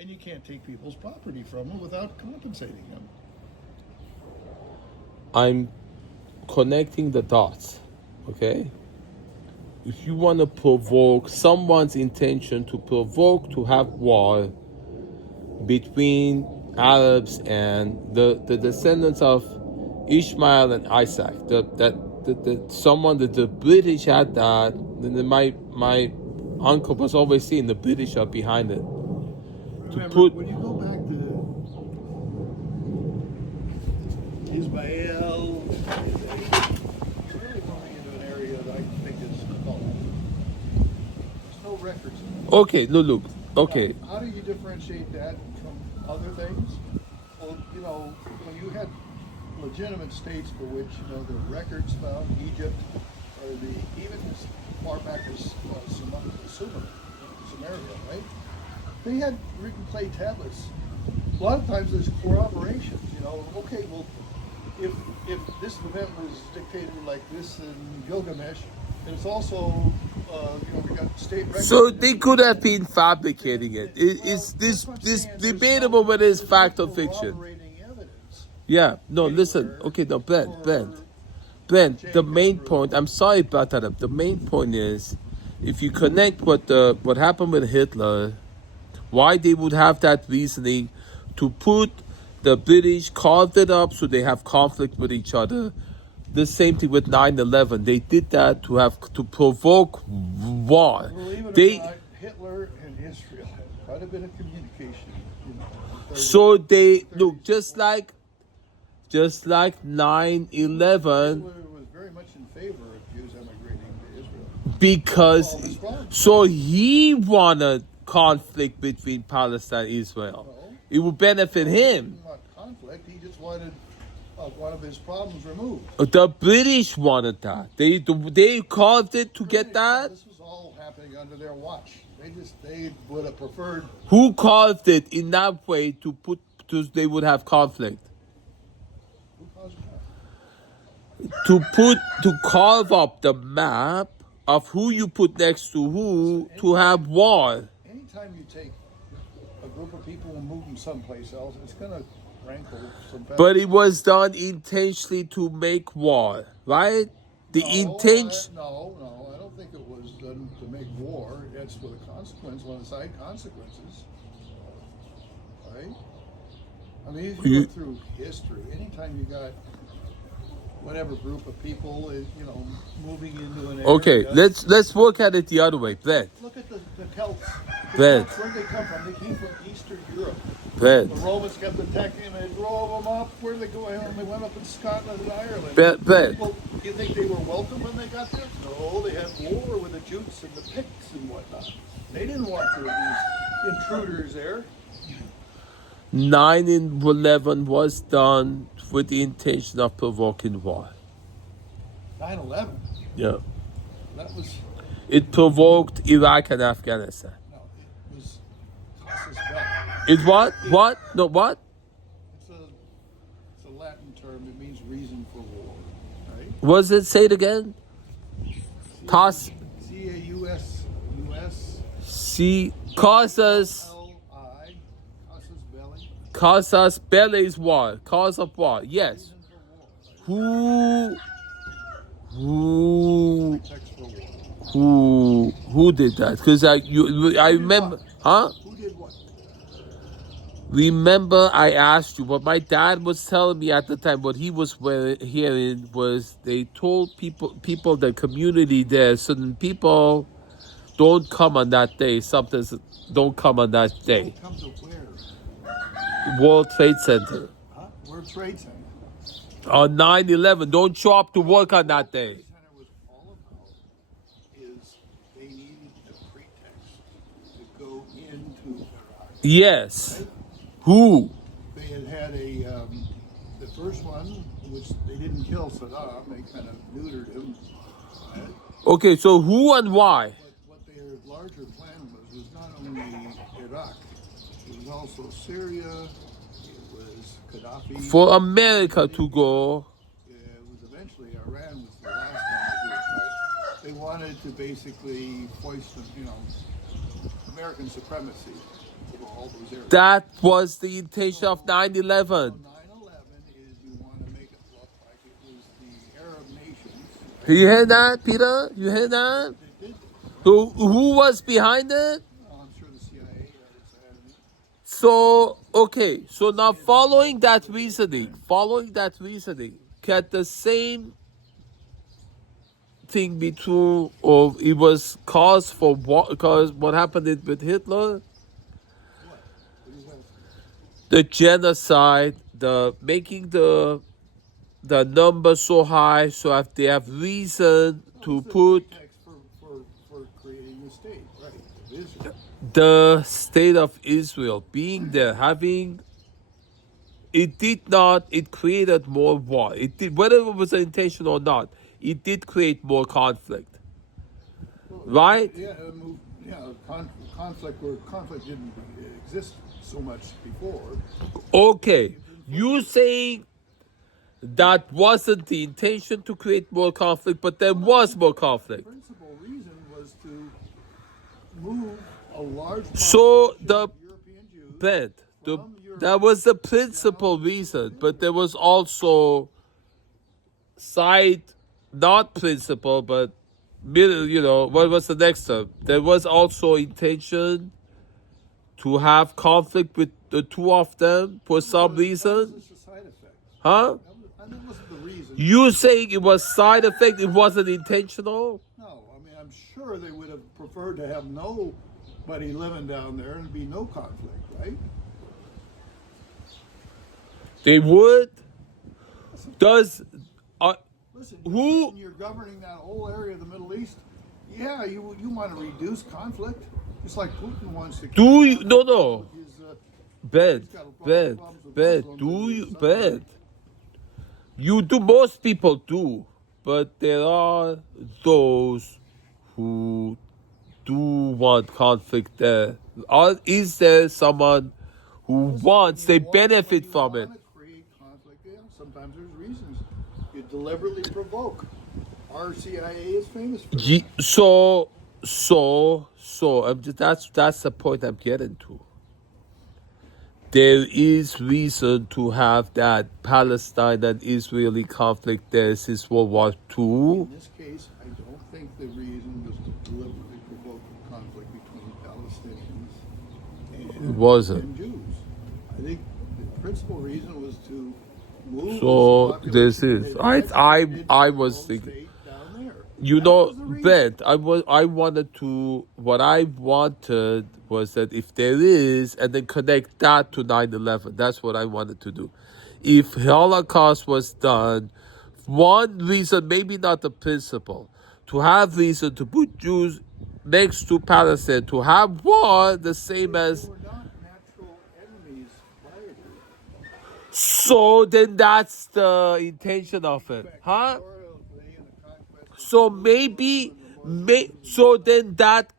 And you can't take people's property from them without compensating them. I'm connecting the dots, okay? If you want to provoke someone's intention to provoke to have war between Arabs and the descendants of Ishmael and Isaac, the British had that. My uncle was always saying the British are behind it. Remember, when you go back to Ismael, it's really going into an area that I think is called. There's no records. Okay, look. Okay. Now, how do you differentiate that from other things? Well, when you had legitimate states for which, the records found, Egypt, or even as far back as Samaria, right? They had written clay tablets. A lot of times there's corroborations, okay, well, if this event was dictated like this in Gilgamesh, and it's also, we got state records. So they could have been fabricating it. It's this debatable whether it's fact or fiction. Yeah, no, listen. Okay, no, Brent, the main point, I'm sorry about that. The main point is, if you connect what happened with Hitler, why they would have that reasoning to put the British, carved it up so they have conflict with each other. The same thing with 9/11. They did that to provoke war. Believe it or not, Hitler and Israel had quite a bit of communication. So they look just like 9/11. Hitler was very much in favor of Jews emigrating to Israel. Because so he wanted conflict between Palestine and Israel. No, it would benefit him. He didn't want conflict. He just wanted one of his problems removed. The British wanted that. They carved it to get that. This was all happening under their watch. They would have preferred. Who carved it in that way to they would have conflict? Who caused that? To carve up the map of who you put next to who to have war. Anytime you take a group of people and move them someplace else, it's going to rankle some. But it was done intentionally to make war, right? The intention. No, I don't think it was done to make war. It's with a consequence, one of the side consequences. Right? I mean, if you go through history, anytime you got whatever group of people, moving into an area. Okay, let's look at it the other way, Brent. Look at the Celts. Brent. Where did they come from? They came from Eastern Europe. Brent. The Romans kept attacking them and they drove them up. Where did they go? They went up in Scotland and Ireland. Brent. Well, do you think they were welcome when they got there? No, they had war with the Jutes and the Picts and whatnot. They didn't want these intruders there. 9/11 was done with the intention of provoking war. 9/11? Yeah. That was... It provoked Iraq and Afghanistan. No, it was casus belli. It what? What? No, what? It's a Latin term. It means reason for war, right? Was it? Say it again. Casus. C-A-U-S. C. Casus. L-I. Casus belli. Casus belli is war. Cause of war. Yes. Who did that? Because I remember. Huh? Who did what? Remember, I asked you what my dad was telling me at the time. What he was hearing was they told people the community there, certain people don't come on that day. Sometimes don't come on that day. Come to where? World Trade Center. Huh? World Trade Center. On 9/11, don't show up to work on that day. What Center was all about is they needed a pretext to go into Iraq. Yes. Right? Who? They had the first one, which they didn't kill Saddam, they kind of neutered him. Right? Okay, so who and why? But what their larger plan was not only Iraq, it was also Syria, it was Gaddafi. For America to go. It was eventually Iran was the last one to do it, right? They wanted to basically hoist, American supremacy all those areas. That was the intention of 9/11. 9/11 is you want to make it look like it was the Arab nations. You hear that, Peter? You hear that? They did this. Who was behind it? I'm sure the CIA had its hand in it. So, okay, so now following that reasoning, can the same thing be true of it was cause for what? Because what happened with Hitler? What? What is that? The genocide, the making the number so high, so if they have reason to put For creating the state, right? Of Israel. the state of Israel being there, having it created more war. It did, whether it was an intention or not, it did create more conflict. Right? Yeah, conflict where conflict didn't exist so much before. Okay, you saying that wasn't the intention to create more conflict, but there was more conflict. The principal reason was to move a large So population the of European Jews Ben, from Europe. that was the principal reason, but there was also not principal, but middle. What was the next term? There was also intention to have conflict with the two of them for some That reason, was just a side effect. huh? That wasn't the reason. You saying it was side effect? It wasn't intentional? No, I mean, I'm sure they would have preferred to have nobody living down there and be no conflict, right? They would. Does Listen, Who- when you're governing that whole area of the Middle East, yeah, you want to reduce conflict, just like Putin wants to. do you? No. His, Ben, got a lot of Ben, problems with Ben, Muslims do and you, some- Ben? You do, most people do, but there are those who do want conflict there. Is there someone who wants, they benefit from it? You want to create conflict, yeah, sometimes there's reasons. You deliberately provoke. Our CIA is famous for that. That's the point I'm getting to. There is reason to have that Palestine and Israeli conflict there since World War II. In this case, I don't think the reason was to deliberately provoke a conflict between Palestinians and Jews. I think the principal reason was to move So this this is population I was thinking. state down there. You That know, was the reason. Ben, what I wanted was that if there is, and then connect that to 9/11. That's what I wanted to do. If Holocaust was done, one reason, maybe not the principle, to have reason to put Jews next to Palestine, to have war the same as. They were not natural enemies prior to it. So then that's the intention of it, huh? Historically, in the conquest of So so then that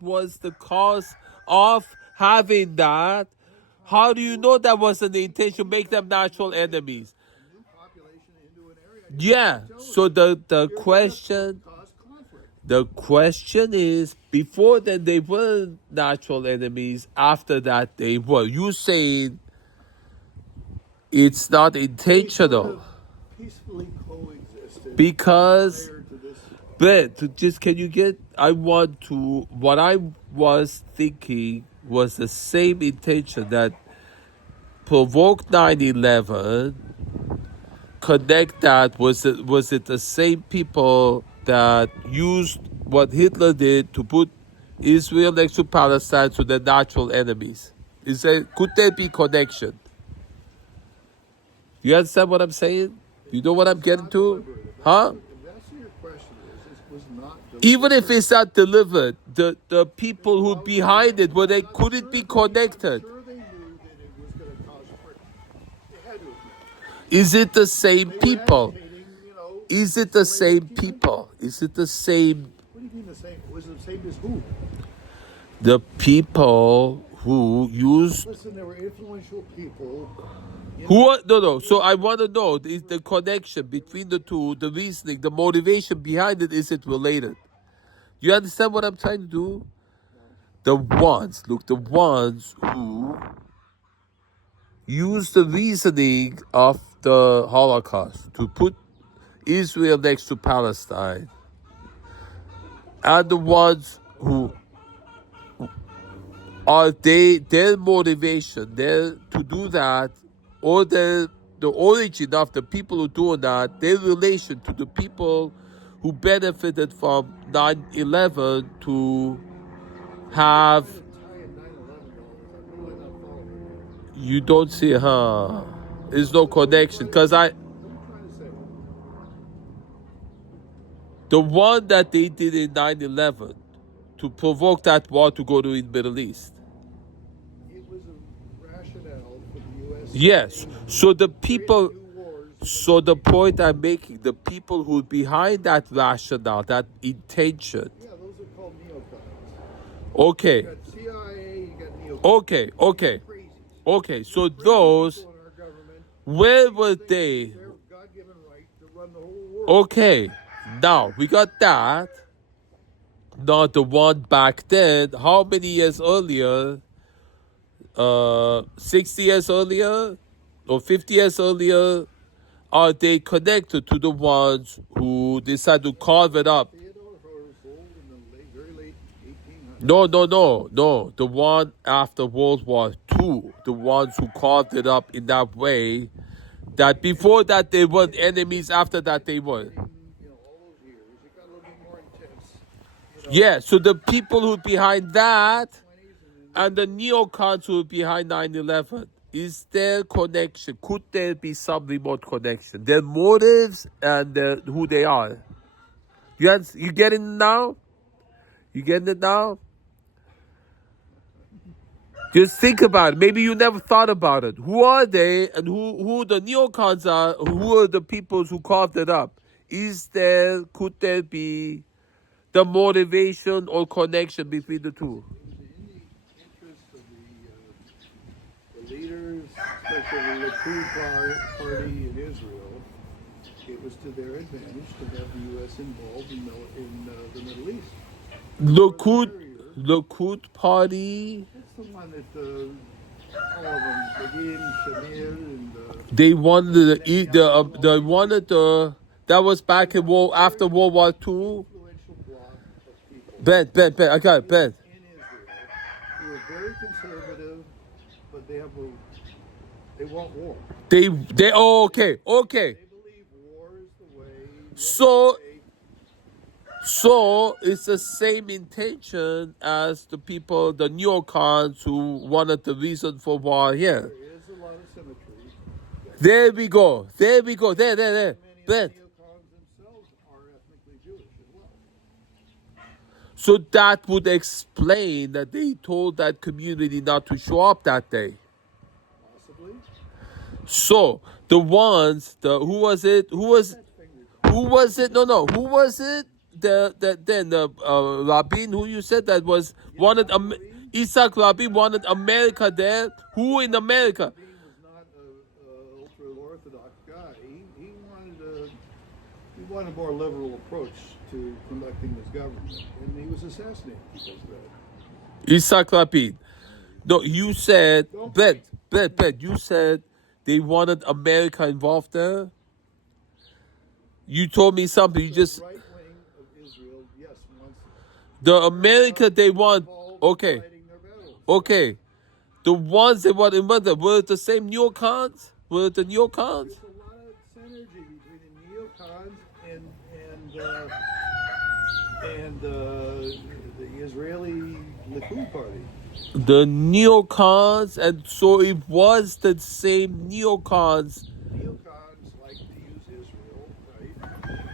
was the cause of having that. How do you know that wasn't the intention? Make them natural enemies. a new population into an area. Yeah. So the question Cause conflict. the question is, before then they were natural enemies. After that they were. You saying it's not They sort intentional of peacefully coexisted because. prior to this. But can you get? What I was thinking was the same intention that provoked 9/11. Connect that, was it the same people that used what Hitler did to put Israel next to Palestine to their natural enemies? Could there be connection? You understand what I'm saying? You know what I'm getting to? Huh? If that's your question, this was not Even if it's not delivered, the people who behind it, could it be connected? I'm sure they knew that it was going to cause friction. They had to have. Is it the same They were people? advocating, Is it the same people? Is it the same? What do you mean the same? Was it the same as who? The people who used Listen, there were influential people. no. So I want to know is the connection between the two, the reasoning, the motivation behind it. Is it related? You understand what I'm trying to do? the ones who use the reasoning of the Holocaust to put Israel next to Palestine, and the ones who are their motivation there to do that, or the origin of the people who do that, their relation to the people who benefited from 9/11 to have. You don't see, huh? There's no connection, because the one that they did in 9/11 to provoke that war to go to the Middle East. It was a rationale for the U.S. Yes. So the people. So the point I'm making, the people who are behind that rationale, that intention. Yeah, those are called neocons. Okay. You got CIA, you got neocons. Okay. So those, where were they? Their God-given right to run the whole world. Okay. Now we got that. Not the one back then. How many years earlier? 60 years earlier, or 50 years earlier. Are they connected to the ones who decide to carve it up? Theodore was old in the very late 1800s. No. The one after World War II, the ones who carved it up in that way, that before that they weren't enemies, after that they were. All those years, it got a little bit more intense. Yeah, so the people who are behind that and the neocons who are behind 9/11, is there connection? Could there be some remote connection? Their motives and who they are. You getting it now? You getting it now? Just think about it. Maybe you never thought about it. Who are they, and who the neocons are? Who are the people who carved it up? Could there be the motivation or connection between the two? The leaders, especially the Coup party in Israel, it was to their advantage to have the U.S. involved in the Middle East. Likud party. That's the one that all of them, Begin, Shamir, and They wanted that was back in after World War II. influential bloc of people. Ben, I got it, Ben. In Israel, who are very conservative, but they want war. Okay. They believe war is the way. So it's the same intention as the people, the neocons who wanted the reason for war here. There is a lot of symmetry. There we go. There. Many Ben. of the neocons themselves are ethnically Jewish as well. So that would explain that they told that community not to show up that day. Possibly. So the ones, who was it? No. Who was it? The Rabin, who you said that was wanted. Isaac Rabin wanted America there. Who in America? Rabin was not an ultra-Orthodox guy. He wanted a more liberal approach to conducting his government, and he was assassinated because of that. Isaac Rabin. No, you said, Ben, you said they wanted America involved there. You told me something. You just. The right wing of Israel, yes, wants The America they want. Okay. fighting their battles. Okay. The ones they want in Mother, were it the same neocons? Were it the neocons? There's a lot of synergy between the neocons and the Israeli Likud party. The neocons, and so it was the same neocons. Neocons like to use Israel, right?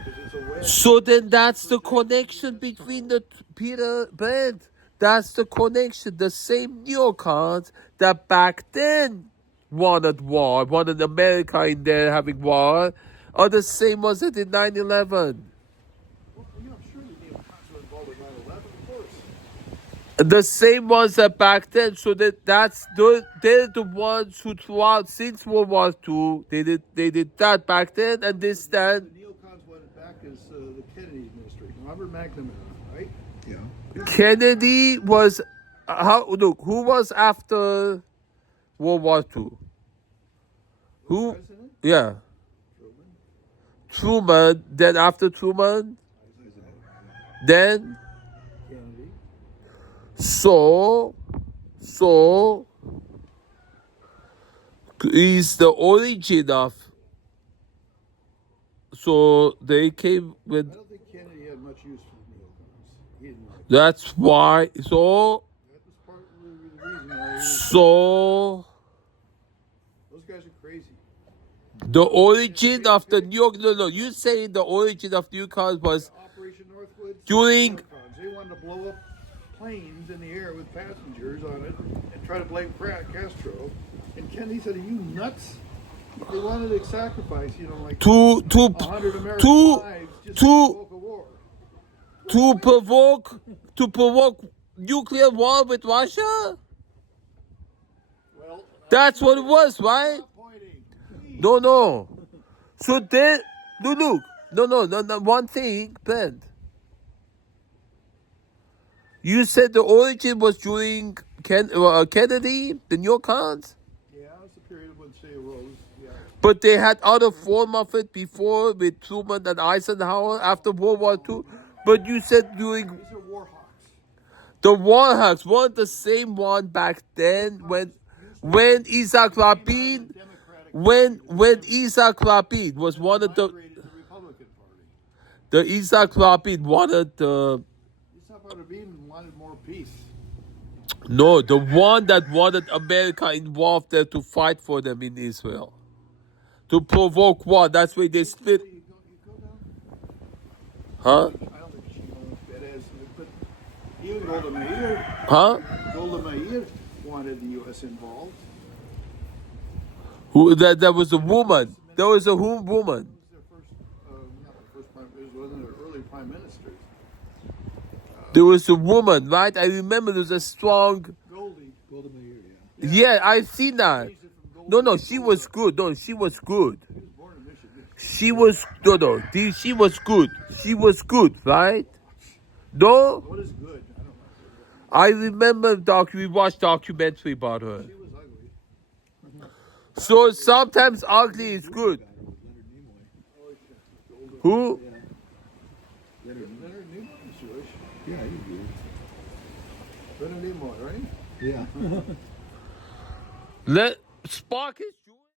Because it's a wedge. So then that's the connection between the Peter Brent. That's the connection. The same neocons that back then wanted war, wanted America in there having war, are the same ones that did 9/11. Well, I'm sure the neocons were involved in 9/11, of course. The same ones that back then, so they're the ones who throughout since World War II they did that back then, and this then. The neocons wanted back as the Kennedy administration, Robert McNamara, right? Yeah. Kennedy was look, who was after World War II? Who? President? Yeah. Truman. Then after Truman, then Kennedy. so is the origin of. So they came I with. don't think Kennedy had much use for the neocons. He didn't like it. That's why. So That was partly the reason why he was, so those guys are crazy. the origin of the New York. No. You say the origin of New York was Operation Northwoods. during. Neocons. They wanted to blow up planes in the air with passengers on it and try to blame Castro. And Kennedy said, "Are you nuts? If they wanted to sacrifice, like To 100 American to lives just to provoke a war." to provoke nuclear war with Russia. Well, That's what it was, right? stop pointing. Please. No. So then, look. No. One thing, Ben. You said the origin was during Kennedy, the New Yorkers, Yeah, it's the period when they arose. Yeah. but they had other form of it before with Truman and Eisenhower after World War II. But you said during These are war hawks. the war hawks weren't the same one back then when Isaac Rabin when Isaac Rabin was one of the Migrated to the Republican Party. Isaac Rabin wanted the Isaac Rabin wanted more peace. no the one that wanted America involved there to fight for them in Israel to provoke war. That's why they split. You go down. Huh? I don't think she knows that is, but even Golda Meir. Huh? Golda Meir wanted the U.S. involved. Who that was a woman. There was a woman. It was their first, not the first prime minister, it was one of their early prime ministers. There was a woman, right? I remember there was a strong. Goldie. Golda Meir, Yeah, I've seen that. No, she was good. No, she was good. He was born in Michigan. She was she was good. She was good, right? No, What is good? I don't know. I remember we watched documentary about her. She was ugly. So sometimes ugly is good. Who? Leonard Nimoy is Jewish. Yeah, you do. Leonard Nimoy, right? Yeah. Let Spark is